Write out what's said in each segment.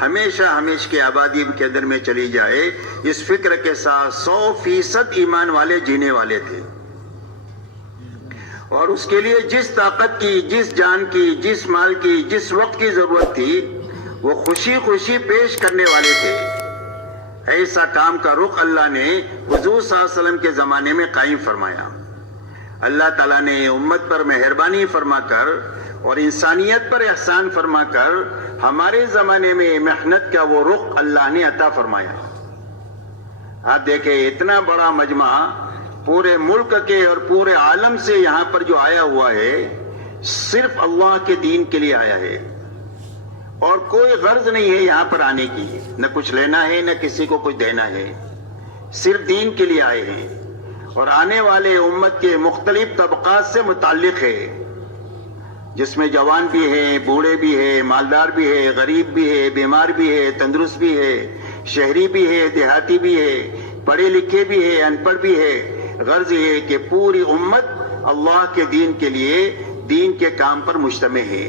ہمیشہ ہمیشہ کی آبادی کے اندر میں چلی جائے، اس فکر کے ساتھ 100% ایمان والے جینے والے تھے، اور اس کے لیے جس طاقت کی، جس جان کی، جس مال کی، جس وقت کی ضرورت تھی وہ خوشی خوشی پیش کرنے والے تھے۔ ایسا کام کا رخ اللہ نے حضور صلی اللہ علیہ وسلم کے زمانے میں قائم فرمایا۔ اللہ تعالیٰ نے امت پر مہربانی فرما کر اور انسانیت پر احسان فرما کر ہمارے زمانے میں محنت کا وہ رخ اللہ نے عطا فرمایا۔ آپ دیکھیں اتنا بڑا مجمع پورے ملک کے اور پورے عالم سے یہاں پر جو آیا ہوا ہے، صرف اللہ کے دین کے لیے آیا ہے، اور کوئی غرض نہیں ہے یہاں پر آنے کی، نہ کچھ لینا ہے نہ کسی کو کچھ دینا ہے، صرف دین کے لیے آئے ہیں۔ اور آنے والے امت کے مختلف طبقات سے متعلق ہے، جس میں جوان بھی ہے، بوڑھے بھی ہے، مالدار بھی ہے، غریب بھی ہے، بیمار بھی ہے، تندرست بھی ہے، شہری بھی ہے، دیہاتی بھی ہے، پڑھے لکھے بھی ہے، ان پڑھ بھی ہے۔ غرض یہ ہے کہ پوری امت اللہ کے دین کے لیے، دین کے کام پر مجتمع ہے،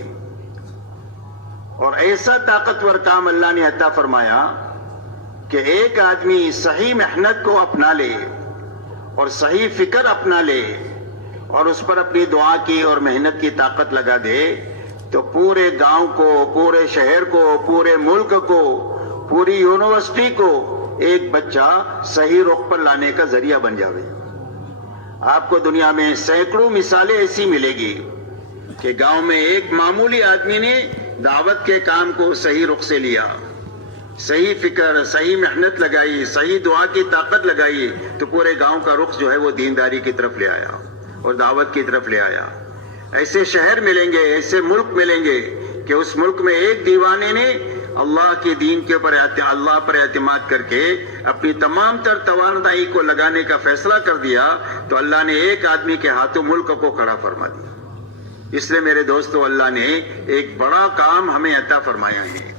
اور ایسا طاقتور کام اللہ نے عطا فرمایا کہ ایک آدمی صحیح محنت کو اپنا لے اور صحیح فکر اپنا لے اور اس پر اپنی دعا کی اور محنت کی طاقت لگا دے تو پورے گاؤں کو، پورے شہر کو، پورے ملک کو، پوری یونیورسٹی کو ایک بچہ صحیح رخ پر لانے کا ذریعہ بن جاوے۔ آپ کو دنیا میں سینکڑوں مثالیں ایسی ملے گی کہ گاؤں میں ایک معمولی آدمی نے دعوت کے کام کو صحیح رخ سے لیا، صحیح فکر، صحیح محنت لگائی، صحیح دعا کی طاقت لگائی تو پورے گاؤں کا رخ جو ہے وہ دینداری کی طرف لے آیا اور دعوت کی طرف لے آیا۔ ایسے شہر ملیں گے، ایسے ملک ملیں گے کہ اس ملک میں ایک دیوانے نے اللہ کے دین کے اوپر، اللہ پر اعتماد کر کے اپنی تمام تر توانائی کو لگانے کا فیصلہ کر دیا تو اللہ نے ایک آدمی کے ہاتھوں ملک کو کھڑا فرما دیا۔ اس لیے میرے دوستو، اللہ نے ایک بڑا کام ہمیں عطا فرمایا ہے،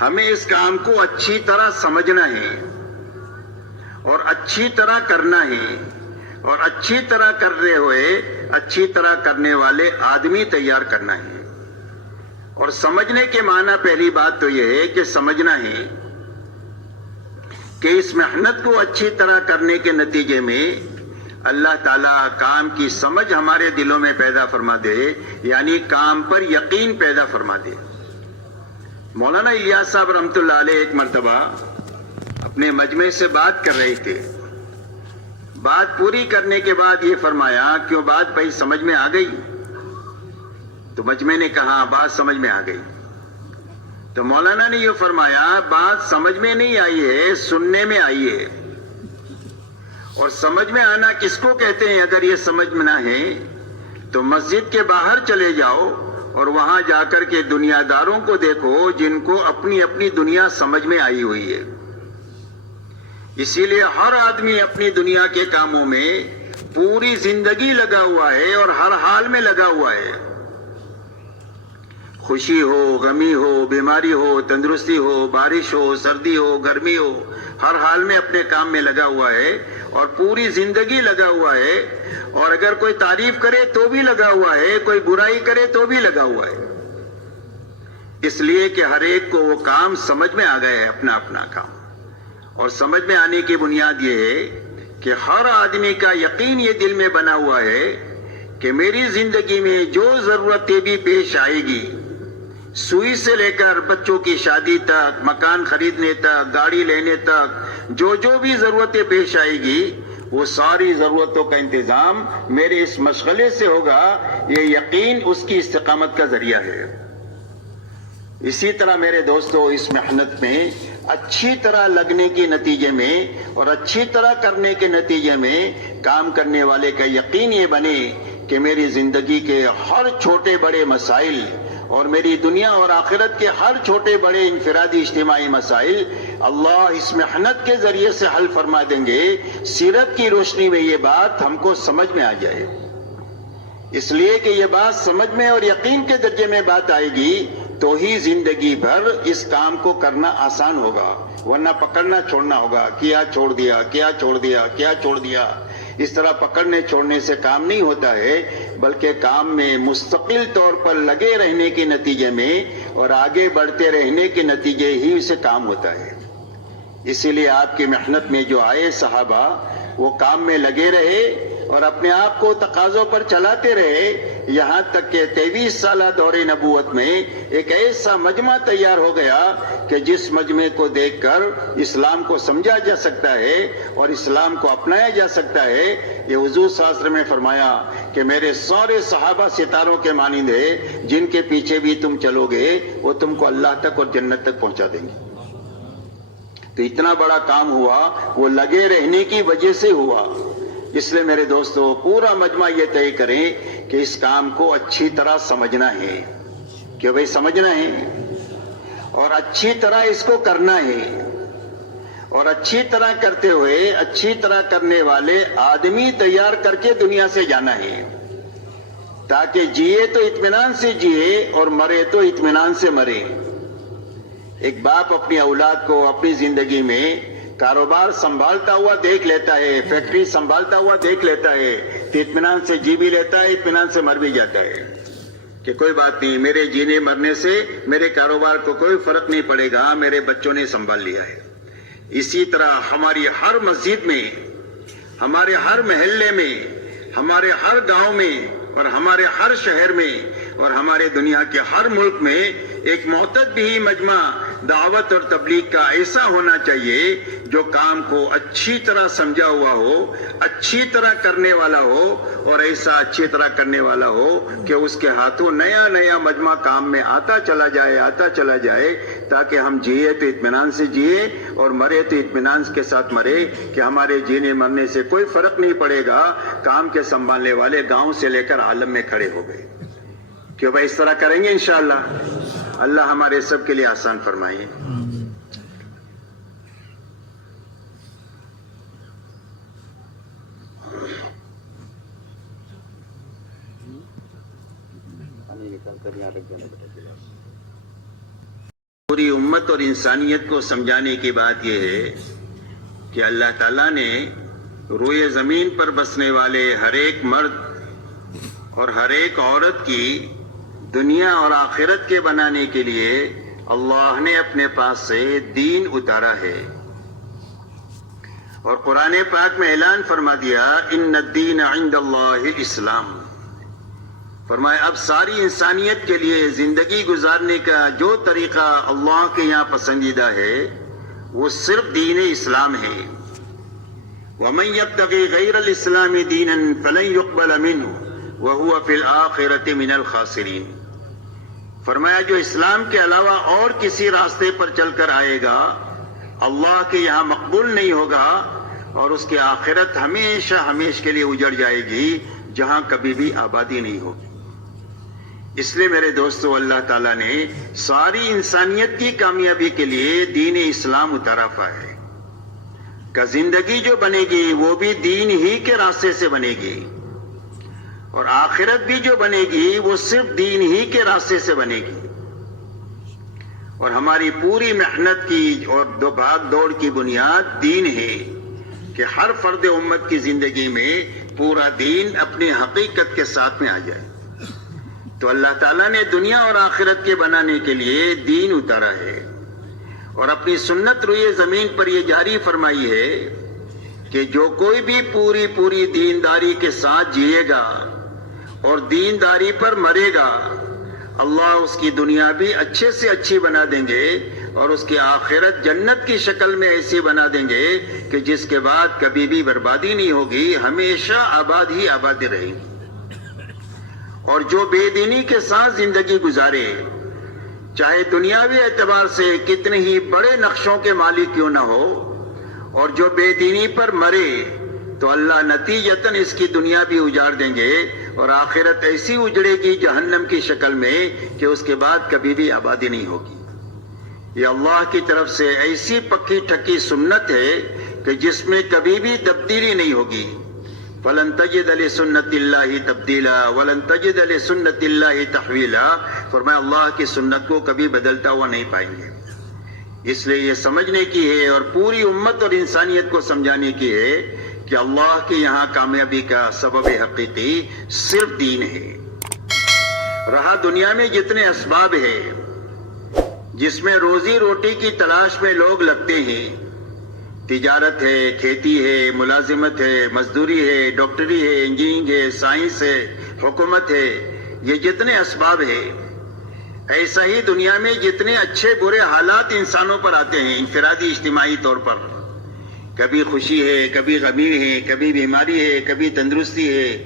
ہمیں اس کام کو اچھی طرح سمجھنا ہے اور اچھی طرح کرنا ہے، اور اچھی طرح کر رہے ہوئے اچھی طرح کرنے والے آدمی تیار کرنا ہے۔ اور سمجھنے کے معنی پہلی بات تو یہ ہے کہ سمجھنا ہے کہ اس محنت کو اچھی طرح کرنے کے نتیجے میں اللہ تعالیٰ کام کی سمجھ ہمارے دلوں میں پیدا فرما دے، یعنی کام پر یقین پیدا فرما دے۔ مولانا الیاس صاحب رحمۃ اللہ علیہ ایک مرتبہ اپنے مجمع سے بات کر رہے تھے، بات پوری کرنے کے بعد یہ فرمایا، کیوں بات بھائی سمجھ میں آ گئی؟ تو مجمع نے کہا بات سمجھ میں آ گئی۔ تو مولانا نے یہ فرمایا بات سمجھ میں نہیں آئی ہے، سننے میں آئی ہے، اور سمجھ میں آنا کس کو کہتے ہیں؟ اگر یہ سمجھ میں نہ ہے تو مسجد کے باہر چلے جاؤ اور وہاں جا کر کے دنیا داروں کو دیکھو جن کو اپنی اپنی دنیا سمجھ میں آئی ہوئی ہے۔ اسی لیے ہر آدمی اپنی دنیا کے کاموں میں پوری زندگی لگا ہوا ہے اور ہر حال میں لگا ہوا ہے، خوشی ہو، غمی ہو، بیماری ہو، تندرستی ہو، بارش ہو، سردی ہو، گرمی ہو، ہر حال میں اپنے کام میں لگا ہوا ہے اور پوری زندگی لگا ہوا ہے، اور اگر کوئی تعریف کرے تو بھی لگا ہوا ہے، کوئی برائی کرے تو بھی لگا ہوا ہے، اس لیے کہ ہر ایک کو وہ کام سمجھ میں آ گیا ہے، اپنا اپنا کام۔ اور سمجھ میں آنے کی بنیاد یہ ہے کہ ہر آدمی کا یقین یہ دل میں بنا ہوا ہے کہ میری زندگی میں جو ضرورتیں بھی پیش آئے گی، سوئی سے لے کر بچوں کی شادی تک، مکان خریدنے تک، گاڑی لینے تک، جو بھی ضرورتیں پیش آئے گی وہ ساری ضرورتوں کا انتظام میرے اس مشغلے سے ہوگا، یہ یقین اس کی استقامت کا ذریعہ ہے۔ اسی طرح میرے دوستو، اس محنت میں اچھی طرح لگنے کے نتیجے میں اور اچھی طرح کرنے کے نتیجے میں کام کرنے والے کا یقین یہ بنے کہ میری زندگی کے ہر چھوٹے بڑے مسائل اور میری دنیا اور آخرت کے ہر چھوٹے بڑے انفرادی اجتماعی مسائل اللہ اس محنت کے ذریعے سے حل فرما دیں گے۔ سیرت کی روشنی میں یہ بات ہم کو سمجھ میں آ جائے، اس لیے کہ یہ بات سمجھ میں اور یقین کے درجے میں بات آئے گی تو ہی زندگی بھر اس کام کو کرنا آسان ہوگا، ورنہ پکڑنا چھوڑنا ہوگا، کیا چھوڑ دیا، کیا چھوڑ دیا، کیا چھوڑ دیا۔ اس طرح پکڑنے چھوڑنے سے کام نہیں ہوتا ہے، بلکہ کام میں مستقل طور پر لگے رہنے کے نتیجے میں اور آگے بڑھتے رہنے کے نتیجے ہی سے کام ہوتا ہے. اسی لیے آپ کی محنت میں جو آئے صحابہ وہ کام میں لگے رہے اور اپنے آپ کو تقاضوں پر چلاتے رہے، یہاں تک کہ 23 سالہ دور نبوت میں ایک ایسا مجمع تیار ہو گیا کہ جس مجمع کو دیکھ کر اسلام کو سمجھا جا سکتا ہے اور اسلام کو اپنایا جا سکتا ہے. یہ حضور صلی اللہ علیہ وسلم نے فرمایا کہ میرے سارے صحابہ ستاروں کے مانند ہیں، جن کے پیچھے بھی تم چلو گے وہ تم کو اللہ تک اور جنت تک پہنچا دیں گے. تو اتنا بڑا کام ہوا وہ لگے رہنے کی وجہ سے ہوا. اس لیے میرے دوستو پورا مجمع یہ طے کریں کہ اس کام کو اچھی طرح سمجھنا ہے، کہ بھئی سمجھنا ہے اور اچھی طرح اس کو کرنا ہے، اور اچھی طرح کرتے ہوئے اچھی طرح کرنے والے آدمی تیار کر کے دنیا سے جانا ہے، تاکہ جیے تو اطمینان سے جیے اور مرے تو اطمینان سے مرے. ایک باپ اپنی اولاد کو اپنی زندگی میں کاروبار سنبھالتا ہوا دیکھ لیتا ہے، فیکٹری سنبھالتا ہوا دیکھ لیتا ہے تو اطمینان سے جی بھی لیتا ہے، اطمینان سے مر بھی جاتا ہے کہ کوئی بات نہیں، میرے جینے مرنے سے میرے کاروبار کو کوئی فرق نہیں پڑے گا، میرے بچوں نے سنبھال لیا ہے. اسی طرح ہماری ہر مسجد میں، ہمارے ہر محلے میں، ہمارے ہر گاؤں میں اور ہمارے ہر شہر میں اور ہمارے دنیا کے ہر ملک میں ایک معتد بھی مجمع دعوت اور تبلیغ کا ایسا ہونا چاہیے جو کام کو اچھی طرح سمجھا ہوا ہو، اچھی طرح کرنے والا ہو، اور ایسا اچھی طرح کرنے والا ہو کہ اس کے ہاتھوں نیا نیا مجمع کام میں آتا چلا جائے تاکہ ہم جیے تو اطمینان سے جیے اور مرے تو اطمینان کے ساتھ مرے کہ ہمارے جینے مرنے سے کوئی فرق نہیں پڑے گا. کام کے سنبھالنے والے گاؤں سے لے کر عالم میں کھڑے ہو گئے. کیوں بھائی اس طرح کریں گے انشاءاللہ. اللہ ہمارے سب کے لیے آسان فرمائے. پوری امت اور انسانیت کو سمجھانے کی بات یہ ہے کہ اللہ تعالیٰ نے روئے زمین پر بسنے والے ہر ایک مرد اور ہر ایک عورت کی دنیا اور آخرت کے بنانے کے لیے اللہ نے اپنے پاس سے دین اتارا ہے. اور قرآن پاک میں اعلان فرما دیا ان الدین عند اللہ الاسلام. فرمایا اب ساری انسانیت کے لیے زندگی گزارنے کا جو طریقہ اللہ کے یہاں پسندیدہ ہے وہ صرف دین اسلام ہے. وَمَن يَبْتَغِي غَيْرَ الْإِسْلَامِ دِينًا فَلَن يُقْبَلَ مِنْهُ وَهُوَ فِي الْآخِرَةِ مِنَ الْخَاسِرِينَ. فرمایا جو اسلام کے علاوہ اور کسی راستے پر چل کر آئے گا اللہ کے یہاں مقبول نہیں ہوگا اور اس کی آخرت ہمیشہ ہمیشہ کے لیے اجڑ جائے گی جہاں کبھی بھی آبادی نہیں ہوگی. اس لیے میرے دوستو اللہ تعالیٰ نے ساری انسانیت کی کامیابی کے لیے دین اسلام اتارا ہے کہ زندگی جو بنے گی وہ بھی دین ہی کے راستے سے بنے گی اور آخرت بھی جو بنے گی وہ صرف دین ہی کے راستے سے بنے گی. اور ہماری پوری محنت کی اور بھاگ دوڑ کی بنیاد دین ہے کہ ہر فرد امت کی زندگی میں پورا دین اپنی حقیقت کے ساتھ میں آ جائے. تو اللہ تعالیٰ نے دنیا اور آخرت کے بنانے کے لیے دین اتارا ہے اور اپنی سنت روئے زمین پر یہ جاری فرمائی ہے کہ جو کوئی بھی پوری دینداری کے ساتھ جیے گا اور دینداری پر مرے گا اللہ اس کی دنیا بھی اچھے سے اچھی بنا دیں گے اور اس کی آخرت جنت کی شکل میں ایسی بنا دیں گے کہ جس کے بعد کبھی بھی بربادی نہیں ہوگی، ہمیشہ آباد ہی آبادی رہے گی. اور جو بے دینی کے ساتھ زندگی گزارے چاہے دنیاوی اعتبار سے کتنے ہی بڑے نقشوں کے مالک کیوں نہ ہو، اور جو بے دینی پر مرے تو اللہ نتیجتاً اس کی دنیا بھی اجاڑ دیں گے اور آخرت ایسی اجڑے گی جہنم کی شکل میں کہ اس کے بعد کبھی بھی آبادی نہیں ہوگی. یہ اللہ کی طرف سے ایسی پکی ٹھکی سنت ہے کہ جس میں کبھی بھی تبدیلی نہیں ہوگی. وَلَن تَجِدَ لِسُنَّتِ اللَّهِ تَبْدِيلًا وَلَن تَجِدَ لِسُنَّتِ اللَّهِ تَحْوِيلًا. فرمایا اللہ کی سنت کو کبھی بدلتا ہوا نہیں پائیں گے. اس لیے یہ سمجھنے کی ہے اور پوری امت اور انسانیت کو سمجھانے کی ہے کہ اللہ کے یہاں کامیابی کا سبب حقیقی صرف دین ہے. رہا دنیا میں جتنے اسباب ہیں جس میں روزی روٹی کی تلاش میں لوگ لگتے ہیں. تجارت ہے، کھیتی ہے، ملازمت ہے، مزدوری ہے، ڈاکٹری ہے، انجینئرنگ ہے، سائنس ہے، حکومت ہے، یہ جتنے اسباب ہے، ایسا ہی دنیا میں جتنے اچھے برے حالات انسانوں پر آتے ہیں انفرادی اجتماعی طور پر، کبھی خوشی ہے، کبھی غمی ہے، کبھی بیماری ہے، کبھی تندرستی ہے،